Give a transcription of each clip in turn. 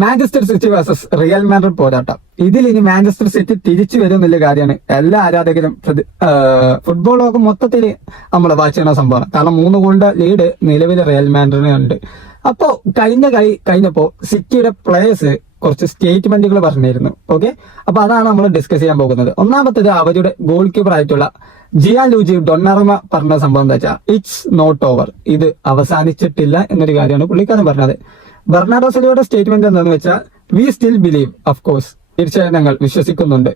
Manchester city versus real Madrid പോരാട്ടം. ഇതിൽ ഇനി മാഞ്ചസ്റ്റർ സിറ്റി തിരിച്ചു വരും എന്നുള്ള കാര്യമാണ് എല്ലാ ആരാധകരും ഫുട്ബോൾ ലോകം മൊത്തത്തിൽ നമ്മൾ വാച്ച് ചെയ്യുന്ന സംഭവമാണ്. കാരണം 3 ഗോളിന്റെ ലീഡ് നിലവിൽ റിയൽ മാഡ്രിഡിനുണ്ട്. അപ്പോ കഴിഞ്ഞപ്പോ സിറ്റിയുടെ പ്ലേയേഴ്സ് കുറച്ച് സ്റ്റേറ്റ്മെന്റുകൾ പറഞ്ഞിരുന്നു. ഓക്കെ, അപ്പൊ അതാണ് നമ്മൾ ഡിസ്കസ് ചെയ്യാൻ പോകുന്നത്. ഒന്നാമത്തേത് അവരുടെ ഗോൾ കീപ്പർ ആയിട്ടുള്ള ജിയാൻ ലൂജി ഡൊണ്ണാറുമ പറഞ്ഞ സംഭവം എന്താ വെച്ചാൽ ഇറ്റ്സ് നോട്ട് ഓവർ, ഇത് അവസാനിച്ചിട്ടില്ല എന്നൊരു കാര്യമാണ് പുള്ളിക്കാരൻ പറഞ്ഞത്. ബെർണാർഡോ സിൽവയുടെ സ്റ്റേറ്റ്മെന്റ് എന്താന്ന് വെച്ചാൽ we still believe, of course തീർച്ചയായും ഞങ്ങൾ വിശ്വസിക്കുന്നുണ്ട്.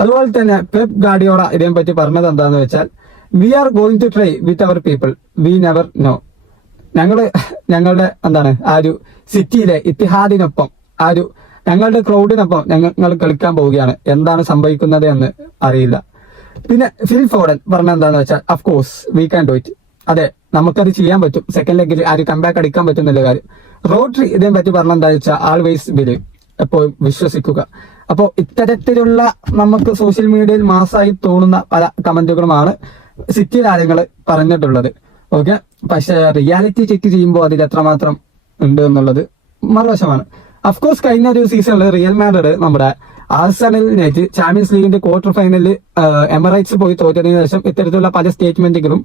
അതുപോലെ തന്നെ പെപ് ഗാർഡിയോള ഇതിനെ പറ്റി പറഞ്ഞത് എന്താന്ന് വെച്ചാൽ we are going to try with our people, we never know. ഞങ്ങളുടെ ആ ഒരു സിറ്റിയിലെ ഇത്തിഹാദിനൊപ്പം ഞങ്ങളുടെ ക്രൗഡിനൊപ്പം ഞങ്ങൾ കളിക്കാൻ പോവുകയാണ്, എന്താണ് സംഭവിക്കുന്നത് എന്ന് അറിയില്ല. പിന്നെ ഫിൽ ഫോഡൻ പറഞ്ഞ എന്താന്ന് വെച്ചാൽ of course we can do it, അതെ നമുക്കത് ചെയ്യാൻ പറ്റും, സെക്കൻഡ് ലെഗിൽ കംബാക്ക് അടിക്കാൻ പറ്റും എന്നുള്ള കാര്യം. റോഡ്രി ഇതിനെ പറ്റി പറഞ്ഞ എന്താ വെച്ചാൽ ആൾവേസ് ബിലീവ്, എപ്പോഴും വിശ്വസിക്കുക. അപ്പോൾ ഇത്തരത്തിലുള്ള നമുക്ക് സോഷ്യൽ മീഡിയയിൽ മാസമായി തോന്നുന്ന പല കമന്റുകളുമാണ് സിറ്റി താരങ്ങൾ പറഞ്ഞിട്ടുള്ളത്. ഓക്കെ, പക്ഷെ റിയാലിറ്റി ചെക്ക് ചെയ്യുമ്പോൾ അതിൽ എത്രമാത്രം ഉണ്ട് എന്നുള്ളത് മറുവശമാണ്. അഫ്കോഴ്സ് കഴിഞ്ഞ ഒരു സീസണിൽ റിയൽ മാഡ്രിഡ് നമ്മുടെ ആഴ്സണലിനായിട്ട് ചാമ്പ്യൻസ് ലീഗിന്റെ ക്വാർട്ടർ ഫൈനലിൽ എമിറേറ്റ്സ് പോയി തോറ്റതിനു ശേഷം ഇത്തരത്തിലുള്ള പല സ്റ്റേറ്റ്മെന്റുകളും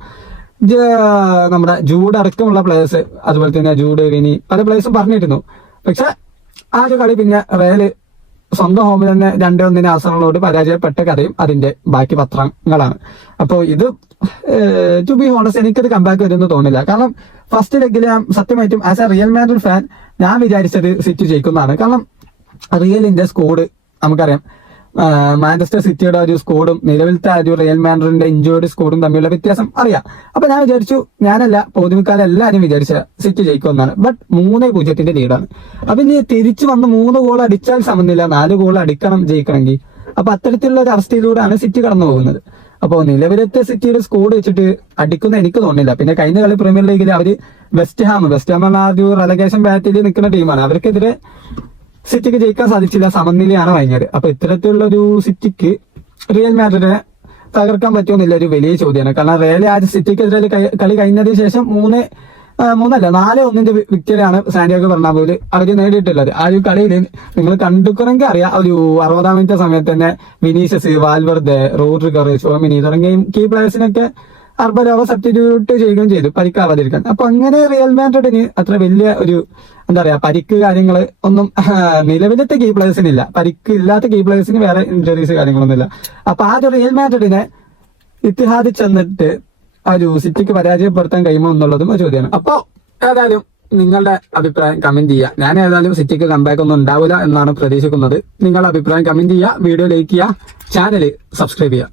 നമ്മുടെ ജൂഡ് അടക്കമുള്ള പ്ലേയേഴ്സ്, അതുപോലെ തന്നെ ജൂഡ് വിനി പല പ്ലേയേഴ്സും പറഞ്ഞിരുന്നു. പക്ഷെ ആ ഒരു കളി പിന്നെ റയല് സ്വന്തം ഹോമിൽ തന്നെ 2-1 ആഴ്സണലോട് പരാജയപ്പെട്ട കഥയും അതിന്റെ ബാക്കി പത്രങ്ങളാണ്. അപ്പോൾ ഇത് ടു ബി ഹോണസ്റ്റ് എനിക്കത് കംബാക്ക് വരുമെന്ന് തോന്നില്ല. കാരണം ഫസ്റ്റ് ലെഗിൽ സത്യമായിട്ടും as A real Madrid fan ഞാൻ വിചാരിച്ചത് സിറ്റി ജയിക്കുന്നതാണ്. കാരണം റിയലിന്റെ സ്കോഡ് നമുക്കറിയാം, മാഞ്ചസ്റ്റർ സിറ്റിയുടെ ഒരു സ്കോഡും നിലവിലത്തെ ഒരു റിയൽ മാഡ്രിഡിന്റെ ഇഞ്ചോർഡ് സ്കോഡും തമ്മിലുള്ള വ്യത്യാസം അറിയാം. അപ്പൊ ഞാൻ വിചാരിച്ചു, ഞാനല്ല പൊതുമിക്കാരെല്ലാരും വിചാരിച്ച സിറ്റി ജയിക്കുമെന്നാണ്. ബട്ട് 3-0 ലീഡാണ്. അപ്പൊ ഇനി തിരിച്ചു വന്ന് 3 ഗോൾ അടിച്ചാൽ സമനില, 4 ഗോൾ അടിക്കണം ജയിക്കണമെങ്കിൽ. അപ്പൊ അത്തരത്തിലുള്ള ഒരു അവസ്ഥയിലൂടെയാണ് സിറ്റി കടന്നു പോകുന്നത്. അപ്പോൾ നിലവിലത്തെ സിറ്റിയുടെ സ്കോഡ് വെച്ചിട്ട് അടിക്കുന്ന എനിക്ക് തോന്നുന്നില്ല. പിന്നെ കഴിഞ്ഞ കളി പ്രീമിയർ ലീഗിൽ അവര് വെസ്റ്റ് ഹാം ആ ഒരു റെലഗേഷൻ ബാറ്റിൽ നിൽക്കുന്ന ടീമാണ്. അവർക്കെതിരെ സിറ്റിക്ക് ജയിക്കാൻ സാധിച്ചില്ല, സമനിലയാണ് വാങ്ങിയത്. അപ്പൊ ഇത്തരത്തിലുള്ള ഒരു സിറ്റിക്ക് റിയൽ മാഡ്രിഡിനെ തകർക്കാൻ പറ്റുമെന്നില്ല ഒരു വലിയ ചോദ്യമാണ്. കാരണം റിയൽ ആ സിറ്റിക്കെതിരെ കളി കഴിഞ്ഞതിന് ശേഷം 4-1 വിക്ടറിയാണ് സാന്റിയാഗോ ബെർണാബോയിൽ അവര് നേടിയിട്ടുള്ളത്. ആ ഒരു കളിയിൽ നിങ്ങൾ കണ്ടുക്കണമെങ്കിൽ അറിയാം, ഒരു 60-ാം മിനിറ്റ് സമയത്ത് തന്നെ വിനീഷ്യസ്, വാൽവർദെ, റോഡ്രിഗർ, ചുവമിനി തുടങ്ങിയ കീ പ്ലേയേഴ്സിനൊക്കെ അർബലോവ സബ്സ്റ്റിറ്റ്യൂട്ട് ചെയ്യുകയും ചെയ്തു പരിക്കാവാതിരിക്കാൻ. അപ്പൊ അങ്ങനെ റിയൽ മാഡ്രിഡിന് അത്ര വലിയ ഒരു പരിക്ക് കാര്യങ്ങൾ ഒന്നും നിലവിലത്തെ കീ പ്ലേയേഴ്സിനില്ല. പരിക്ക് ഇല്ലാത്ത കീ പ്ലേയേഴ്സിന് വേറെ ഇഞ്ചറീസ് കാര്യങ്ങളൊന്നുമില്ല. അപ്പൊ ആ ഒരു റിയൽ മാഡ്രിഡിനെ ഇത്തിഹാദ് ചെന്നിട്ട് ആ ഒരു സിറ്റിക്ക് പരാജയപ്പെടുത്താൻ കഴിയുമോ എന്നുള്ളതും ഒരു ചോദ്യമാണ്. അപ്പൊ ഏതായാലും നിങ്ങളുടെ അഭിപ്രായം കമന്റ് ചെയ്യുക. ഞാൻ ഏതായാലും സിറ്റിക്ക് കംബാക്ക് ഒന്നും ഉണ്ടാവില്ല എന്നാണ് പ്രതീക്ഷിക്കുന്നത്. നിങ്ങളുടെ അഭിപ്രായം കമന്റ് ചെയ്യുക, വീഡിയോ ലൈക്ക് ചെയ്യുക, ചാനൽ സബ്സ്ക്രൈബ് ചെയ്യുക.